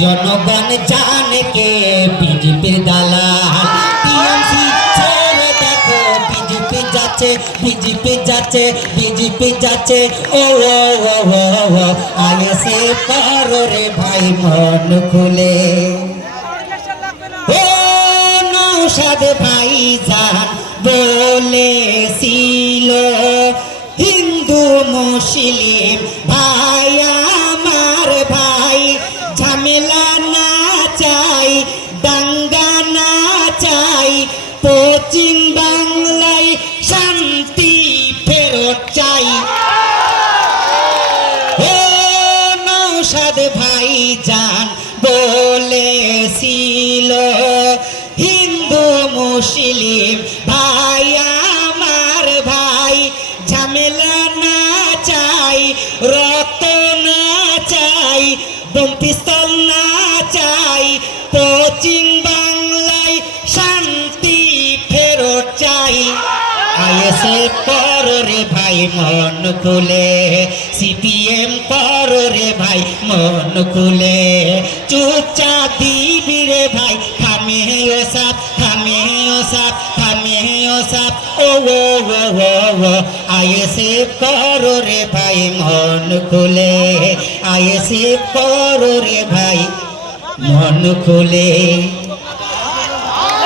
জনগণ জানে কে বিজেপির দালাল। টিএমসি ছেড়ে দেখো বিজেপি যাচ্ছে, বিজেপি যাচ্ছে, বিজেপি যাচ্ছে। ও ও ও ও আইএসএ করো রে ভাই মন খুলে। ও নৌশাদ ভাইজান বলেছিল হিন্দু মুসলিম ভাই আমার ভাই, ঝামেলা না চাই, দাঙ্গা না চাই, পশ্চিম বাংলায় শান্তি ফেরত চাই। ও নৌশাদ ভাইজান বলেছিল হিন্দু মুসলিম ভাই আমার ভাই, ঝামেলা না চাই, রক্ত না চাই, বোম পিস্তল না চাই, পশ্চিম বাংলায় শান্তি ফেরত চাই। আইএসএফ করো রে ভাই মন খুলে, সিপিএম করো রে ভাই মন খুলে, চুপচাপ দিবি রে ভাই থামে ও সাপ, থামে ও সাপ, থামে ও সাপ। ও ও ও ও ও আইএসএফ করো রে ভাই মন খুলে, আইএসএফ করো রে ভাই মন খুলে।